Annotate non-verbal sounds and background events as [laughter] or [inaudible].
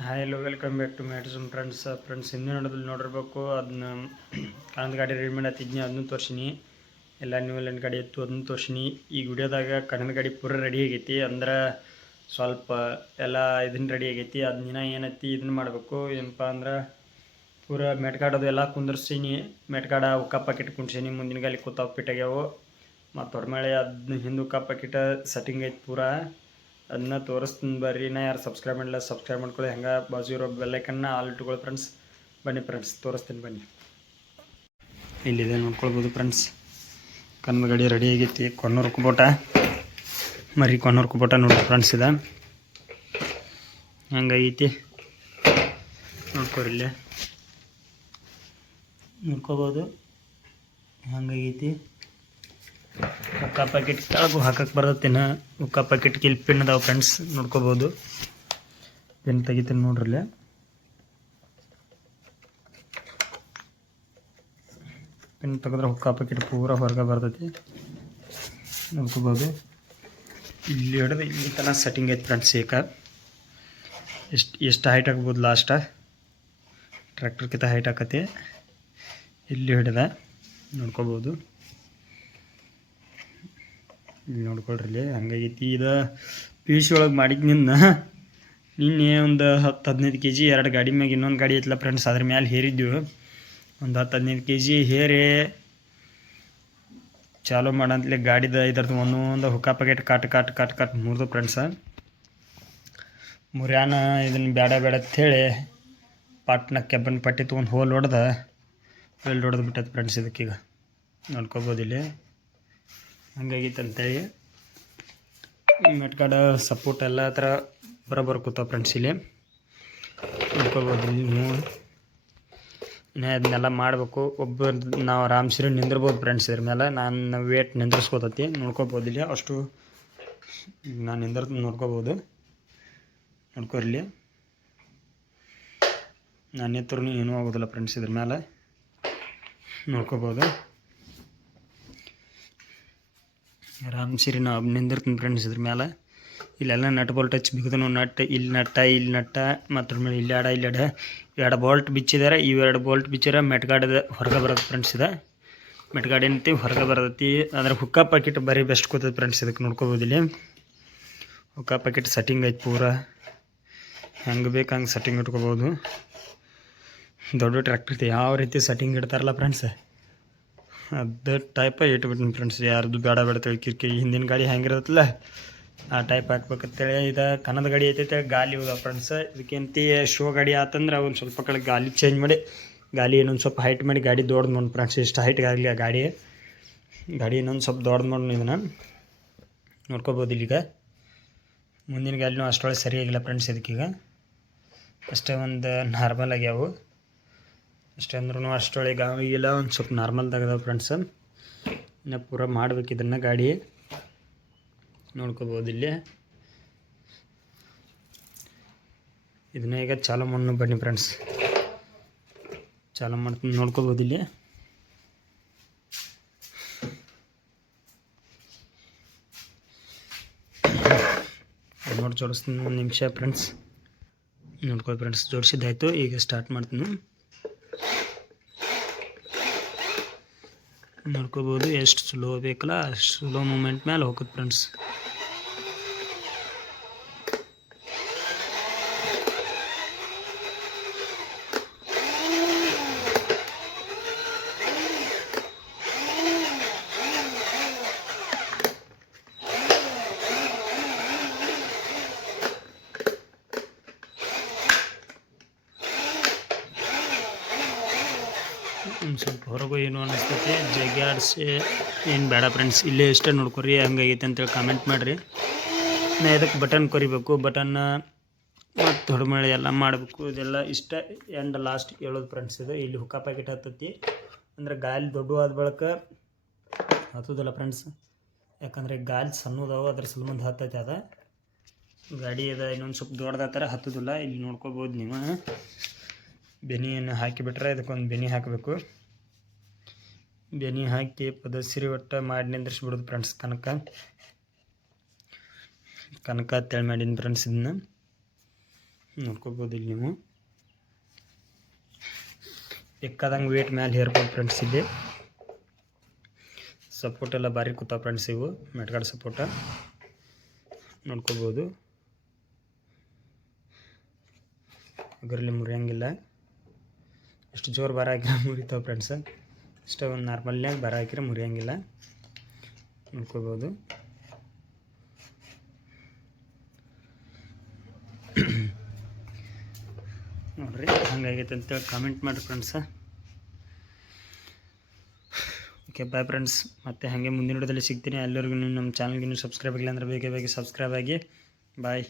Hi hello welcome back to ಮ್ಯಾಟ್ಸಮ್ friends friends ಹಿಂದಿನ ನೋಡೋದಲ್ಲಿ ನೋಡಿರ್ಬೇಕು ಅದನ್ನ [clears throat] ಕಾಣದ ಗಾಡಿ ರೆಡಿ ಮಾಡಿ ಹತ್ತಿದ್ನಿ ಅದನ್ನು ತೋರ್ಸಿನಿ ಎಲ್ಲ ನ್ಯೂ ಲೈನ್ ಗಾಡಿ ಇತ್ತು ಅದನ್ನು ತೋರ್ಸಿನಿ ಈಗ ವಿಡಿಯೋದಾಗ ಕನ್ನಡ ಗಾಡಿ ಪೂರ ರೆಡಿ ಆಗೈತಿ. ಅಂದ್ರೆ ಸ್ವಲ್ಪ ಎಲ್ಲ ಇದನ್ನ ರೆಡಿ ಆಗೈತಿ. ಅದನ್ನ ಏನೈತಿ ಇದನ್ನ ಮಾಡಬೇಕು. ಏನಪ್ಪ ಅಂದ್ರೆ ಪೂರ ಮೆಟ್ಗಾಡೋದು ಎಲ್ಲ ಕುಂದರ್ಸೀನಿ. ಮೆಟ್ಗಾಡ ಉಕ್ಕ ಪಾಕಿಟ್ ಕುಂಡ್ಸಿನಿ. ಮುಂದಿನ ಗಾಲಿ ಕೂತಾವ ಪಿಟ್ಟಾಗ್ಯಾವು ಮತ್ತು ಹೊರಮೇಳೆ ಅದನ್ನ ಹಿಂದೆ ಉಕ್ಕ ಪಾಕೆಟ್ ಸೆಟ್ಟಿಂಗ್ ಐತಿ ಪೂರ. ಅದನ್ನ ತೋರಿಸ್ತೀನಿ ಬರ್ರಿ. ನಾ ಯಾರು ಸಬ್ಸ್ಕ್ರೈಬ್ ಮಾಡಿಲ್ಲ ಸಬ್ಸ್ಕ್ರೈಬ್ ಮಾಡ್ಕೊಳ್ಳಿ. ಹೆಂಗೆ ಬಾಜು ಇರೋ ಬೆಲ್ಲೈಕನ್ನ ಆಲ್ ಇಟ್ಕೊಳ್ಳಿ ಫ್ರೆಂಡ್ಸ್ ಬನ್ನಿ ಫ್ರೆಂಡ್ಸ್ ತೋರಿಸ್ತೀನಿ ಬನ್ನಿ. ಇಲ್ಲಿದೆ ನೋಡ್ಕೊಳ್ಬೋದು ಫ್ರೆಂಡ್ಸ್ ಕನ್ನಡ ಗಾಡಿ ರೆಡಿ ಆಗೈತಿ. ಕೊನ್ನೂರು ಕುಬೋಟ. ಮರಿ ಕೊನ್ನೂರು ಕುಬೋಟ ನೋಡಿ ಫ್ರೆಂಡ್ಸ್ ಇದೆ. ಹಂಗೈತಿ ನೋಡ್ಕೊರಿ ಇಲ್ಲೇ. ನೋಡ್ಕೋಬೋದು ಹಂಗಾಗೈತಿ ಉಕ್ಕ ಪ್ಯಾಕೆಟ್ ಕೆಳಗೂ ಹಾಕಕ್ಕೆ ಬರ್ತೈತಿನ? ಉಕ್ಕ ಪ್ಯಾಕೆಟ್ ಕಿಲ್ ಪಿನ್ ಅದಾವೆ ಫ್ರೆಂಡ್ಸ್ ನೋಡ್ಕೋಬೋದು. ಪಿನ್ ತೆಗಿತೀನಿ ನೋಡ್ರಿ ಇಲ್ಲೇ. ಪಿನ್ ತೆಗೆದ್ರೆ ಹುಕ್ಕ ಪ್ಯಾಕೆಟ್ ಪೂರ ಹೊರಗೆ ಬರ್ತೈತಿ. ನೋಡ್ಕೋಬೋದು. ಇಲ್ಲಿ ಹಿಡಿದು ಇಲ್ಲಿ ತನಕ ಸೆಟ್ಟಿಂಗ್ ಐತೆ ಫ್ರೆಂಡ್ಸ್ ಈಗ. ಎಷ್ಟು ಎಷ್ಟು ಹೈಟ್ ಆಗ್ಬೋದು ಲಾಸ್ಟ ಟ್ರ್ಯಾಕ್ಟರ್ಕಿಂತ ಹೈಟ್ ಹಾಕತಿ. ಇಲ್ಲಿ ಹಿಡಿದ ನೋಡ್ಕೋಬೋದು. ಇಲ್ಲಿ ನೋಡ್ಕೊಳ್ರಿ, ಹಂಗಾಗೈತಿ ಇದು ಪಿ ಯು ಸಿ ಒಳಗೆ ಮಾಡಿದ್ನಿಂದ ನಿನ್ನೆ. ಒಂದು ಹತ್ತು ಹದಿನೈದು ಕೆ ಜಿ ಎರಡು ಗಾಡಿ ಮ್ಯಾಗ ಇನ್ನೊಂದು ಗಾಡಿ ಐತಲ್ಲ ಫ್ರೆಂಡ್ಸ್ ಅದ್ರ ಮ್ಯಾಲೆ ಹೇರಿದ್ದು ಒಂದು ಹತ್ತು ಹದಿನೈದು ಕೆ ಜಿ ಹೇರಿ ಚಾಲೂ ಮಾಡಂತಲೇ ಗಾಡಿದ ಇದ್ರದ್ದು ಒಂದೊಂದು ಹುಕ್ಕ ಪ್ಯಾಕೆಟ್ ಕಾಟ್ ಕಾಟ್ ಕಾಟ್ ಕಾಟ್ ಮುರಿದು ಫ್ರೆಂಡ್ಸ ಮುರ್ಯಾನ ಇದನ್ನು ಬೇಡ ಬೇಡ ಅಂತೇಳಿ ಪಾಟ್ನ ಕೆಬ್ಬನ್ ಪಟ್ಟಿ ತೊಗೊಂಡು ಹೋಲ್ ಹೊಡೆದ. ವೆಲ್ಡ್ ಹೊಡೆದು ಬಿಟ್ಟೈತೆ ಫ್ರೆಂಡ್ಸ್ ಇದಕ್ಕೀಗ ನೋಡ್ಕೋಬೋದು ಇಲ್ಲಿ. ಹಂಗಾಗಿತ್ತು ಅಂತೇಳಿ. ಮೆಟ್ಕಾಡ ಸಪೋರ್ಟ್ ಎಲ್ಲ ಥರ ಬರೋಬ್ಬರ ಕೂತಾವ ಫ್ರೆಂಡ್ಸ್ ಇಲ್ಲಿ. ನೋಡ್ಕೋಬೋದು ನೀವು. ಅದನ್ನೆಲ್ಲ ಮಾಡಬೇಕು. ಒಬ್ಬ ನಾವು ಆರಾಮ್ಸಿರಿ ನಿಂದಿರ್ಬೋದು ಫ್ರೆಂಡ್ಸ್ ಇದ್ರ ಮೇಲೆ ನಾನು ವೇಟ್ ನಿಂದ್ರಿಸ್ಕೋತತಿ. ನೋಡ್ಕೋಬೋದು ಅಷ್ಟು ನಾನು ನಿಂದ್ರ ನೋಡ್ಕೋಬೋದು. ನೋಡ್ಕೊರ್ಲಿ ನಾನು ಎತ್ತರೂ ಏನೂ ಆಗೋದಿಲ್ಲ ಫ್ರೆಂಡ್ಸ್ ಇದ್ರ ಮೇಲೆ ನೋಡ್ಕೋಬೋದು. ಆರಾಮ್ಸಿರಿ ನಾವು ನಿಂದಿರ್ತೀನಿ ಫ್ರೆಂಡ್ಸ್ ಇದ್ರ ಮೇಲೆ ಇಲ್ಲೆಲ್ಲ ನಟ್ ಬೋಲ್ಟ್ ಹಚ್ಚಿ ಬಿಗಿದನು, ನಟ್ ಇಲ್ಲಿ ನಟ್ಟ ಇಲ್ಲಿ ನಟ್ಟ, ಮತ್ತು ಮೇಲೆ ಇಲ್ಲಿ ಆಡ ಇಲ್ಲಿ ಆಡ. ಎರಡು ಬೋಲ್ಟ್ ಬಿಚ್ಚಿದಾರೆ, ಇವೆರಡು ಬೋಲ್ಟ್ ಬಿಚ್ಚಿರ ಮೆಟ್ಗಾಡದ ಹೊರಗೆ ಬರೋದು ಫ್ರೆಂಡ್ಸ್ ಇದೆ. ಮೆಟ್ಗಾಡಿ ಅಂತೀವಿ ಹೊರಗೆ ಬರ್ತೈತಿ. ಅದ್ರ ಹುಕ್ಕ ಪಾಕೆಟ್ ಬರೀ ಬೆಸ್ಟ್ ಕೂತದೆ ಫ್ರೆಂಡ್ಸ್ ಇದಕ್ಕೆ ನೋಡ್ಕೋಬೋದು ಇಲ್ಲಿ. ಹುಕ್ಕ ಪಾಕೆಟ್ ಸೆಟ್ಟಿಂಗ್ ಐತಿ ಪೂರ. ಹೆಂಗೆ ಬೇಕು ಹಂಗೆ ಸೆಟ್ಟಿಂಗ್ ಇಟ್ಕೋಬೋದು. ದೊಡ್ಡ ಟ್ರ್ಯಾಕ್ಟರ್ ಯಾವ ರೀತಿ ಸೆಟ್ಟಿಂಗ್ ಇಡ್ತಾರಲ್ಲ ಫ್ರೆಂಡ್ಸ್ ಅದು ಟೈಪ ಇಟ್ಬಿಟ್ಟಿನಿ ಫ್ರೆಂಡ್ಸ್ ಯಾರ್ದು ಬೇಡ ಬೇಡ ತಿಳಿ ಕಿರಿಕಿರಿ ಹಿಂದಿನ ಗಾಡಿ ಹೆಂಗಿರತ್ತಲ್ಲ, ಆ ಟೈಪ್ ಹಾಕ್ಬೇಕಂತೇಳಿ ಇದು ಕನ್ನಡ ಗಾಡಿ ಐತೈತೆ ಗಾಲಿ ಹೋದ ಫ್ರೆಂಡ್ಸ್ ಇದಕ್ಕಿಂತ ಶೋ ಗಾಡಿ ಆತಂದ್ರೆ ಒಂದು ಸ್ವಲ್ಪ ಕಡೆ ಗಾಲಿ ಚೇಂಜ್ ಮಾಡಿ, ಗಾಲಿ ಇನ್ನೊಂದು ಸ್ವಲ್ಪ ಹೈಟ್ ಮಾಡಿ ಗಾಡಿ ದೊಡ್ದು ಮಾಡಿ ಫ್ರೆಂಡ್ಸ್ ಇಷ್ಟು ಹೈಟ್ಗೆ ಆಗಲಿ ಆ ಗಾಡಿ. ಗಾಡಿ ಇನ್ನೊಂದು ಸ್ವಲ್ಪ ದೊಡ್ದು ಮಾಡೋಣ ಇದನ್ನು. ನೋಡ್ಕೋಬೋದು ಇಲ್ಲಿಗ ಮುಂದಿನ ಗಾಲಿನೂ ಅಷ್ಟೊಳಗೆ ಸರಿಯಾಗಿಲ್ಲ ಫ್ರೆಂಡ್ಸ್ ಇದಕ್ಕೀಗ. ಅಷ್ಟೇ ಒಂದು ನಾರ್ಮಲ್ ಆಗ್ಯಾವು. ಅಷ್ಟೇ ಅಂದ್ರೂ ಅಷ್ಟೊಳಗೆ ಈಗೆಲ್ಲ ಒಂದು ಸ್ವಲ್ಪ ನಾರ್ಮಲ್ದಾಗ ಅದಾವೆ ಫ್ರೆಂಡ್ಸ್ ಇನ್ನು ಪೂರ ಮಾಡ್ಬೇಕು ಇದನ್ನು ಗಾಡಿ. ನೋಡ್ಕೋಬೋದು ಇಲ್ಲಿ. ಇದನ್ನ ಈಗ ಚಾಲು ಮಾಡೋಣ ಬನ್ನಿ ಫ್ರೆಂಡ್ಸ್ ಚಾಲು ಮಾಡ್ತೀನಿ ನೋಡ್ಕೋಬೋದು ಇಲ್ಲಿ. ನೋಡಿ ಜೋಡಿಸ್ತೀನಿ ಒಂದು ನಿಮಿಷ ಫ್ರೆಂಡ್ಸ್ ನೋಡ್ಕೊಳ್ಳಿ ಫ್ರೆಂಡ್ಸ್ ಜೋಡಿಸಿದ್ದಾಯ್ತು, ಈಗ ಸ್ಟಾರ್ಟ್ ಮಾಡ್ತೀನಿ. ನೋಡ್ಕೋಬೋದು ಎಷ್ಟು ಸ್ಲೋ ಬೇಕಲ್ಲ ಸ್ಲೋ ಮೂಮೆಂಟ್ ಮೇಲೆ ಹೋಗುತ್ತೆ ಫ್ರೆಂಡ್ಸ್ ಸ್ವಲ್ಪ ಹೊರಗು ಏನು ಅನ್ನಿಸ್ತೈತಿ. ಜಗ್ಯಾಡ್ಸ್, ಏನು ಬೇಡ ಫ್ರೆಂಡ್ಸ್ ಇಲ್ಲೇ ಇಷ್ಟೇ ನೋಡ್ಕೊರಿ, ಹಂಗಾಗೈತೆ ಅಂತೇಳಿ ಕಾಮೆಂಟ್ ಮಾಡಿರಿ. ನಾ ಇದಕ್ಕೆ ಬಟನ್ ಕೊರಿಬೇಕು? ಬಟನ್ನ ಮತ್ತು ಹೊಡಮಳೆ ಎಲ್ಲ ಮಾಡಬೇಕು. ಇದೆಲ್ಲ ಇಷ್ಟ ಎಂಡ್ ಲಾಸ್ಟ್ ಹೇಳೋದು ಫ್ರೆಂಡ್ಸ್ ಇದು. ಇಲ್ಲಿ ಹುಕ್ಕ ಪ್ಯಾಕೆಟ್ ಹತ್ತೈತಿ. ಅಂದ್ರೆ ಗಾಲಿ ದೊಡ್ಡ ಆದ ಬಳಿಕ ಹತ್ತೋದಿಲ್ಲ ಫ್ರೆಂಡ್ಸ್ ಯಾಕಂದರೆ ಗಾಲಿ ಸಣ್ಣದಾವು, ಅದ್ರ ಸಂಬಂಧ ಹತ್ತೈತೆ ಅದ. ಗಾಡಿ ಅದ, ಇನ್ನೊಂದು ಸ್ವಲ್ಪ ದೊಡ್ಡದಾತರ, ಹತ್ತೋದಿಲ್ಲ. ಇಲ್ಲಿ ನೋಡ್ಕೋಬೋದು ನೀವು. ಬೆನಿಯನ್ನು ಹಾಕಿಬಿಟ್ರೆ ಅದಕ್ಕೊಂದು ಬೆನಿ ಹಾಕಬೇಕು. ಬೆನಿ ಹಾಕಿ ಪದಸಿರಿ ಒಟ್ಟು ಮಾಡಿ ನಿಂದ್ರಿಸ್ಬಿಡೋದು ಫ್ರೆಂಡ್ಸ್ ಕನಕ ಕನಕ ಅಂತೇಳಿ ಮಾಡೀನಿ ಫ್ರೆಂಡ್ಸ್ ಇದನ್ನ. ನೋಡ್ಕೋಬೋದು ಇಲ್ಲಿ ನೀವು. ಎಕ್ಕಾದಂಗೆ ವೇಟ್ ಮೇಲೆ ಹೇರ್ಬೋದು ಫ್ರೆಂಡ್ಸ್ ಇಲ್ಲಿ ಸಪೋರ್ಟ್ ಎಲ್ಲ ಭಾರಿ ಕೂತ ಫ್ರೆಂಡ್ಸ್ ಇವು. ಮೆಟ್ಗಾಡ್ ಸಪೋರ್ಟ ನೋಡ್ಕೋಬೋದು. ಅದರಲ್ಲಿ ಮುರಿಯಂಗಿಲ್ಲ. ಎಷ್ಟು ಜೋರು ಬರ ಹಾಕಿರ ಮುರಿತಾವೆ ಫ್ರೆಂಡ್ಸ್ ಇಷ್ಟ ಒಂದು ನಾರ್ಮಲ್ನಾಗ ಬರ ಹಾಕಿದ್ರೆ ಮುರಿಯಂಗಿಲ್ಲ. ನೋಡ್ಕೋಬೋದು. ನೋಡ್ರಿ, ಹಂಗಾಗೈತೆ ಅಂತೇಳಿ ಕಾಮೆಂಟ್ ಮಾಡಿರಿ ಫ್ರೆಂಡ್ಸ ಓಕೆ ಬಾಯ್ ಫ್ರೆಂಡ್ಸ್ ಮತ್ತೆ ಹಾಗೆ ಮುಂದಿನ ವಿಡಿಯೋದಲ್ಲಿ ಸಿಗ್ತೀನಿ. ಎಲ್ಲರಿಗೂ ನಮ್ಮ ಚಾನಲ್ಗೆ ಸಬ್ಸ್ಕ್ರೈಬ್ ಆಗಿಲ್ಲ ಅಂದರೆ ಬೇಗ ಬೇಗ ಸಬ್ಸ್ಕ್ರೈಬ್ ಆಗಿ. ಬಾಯ್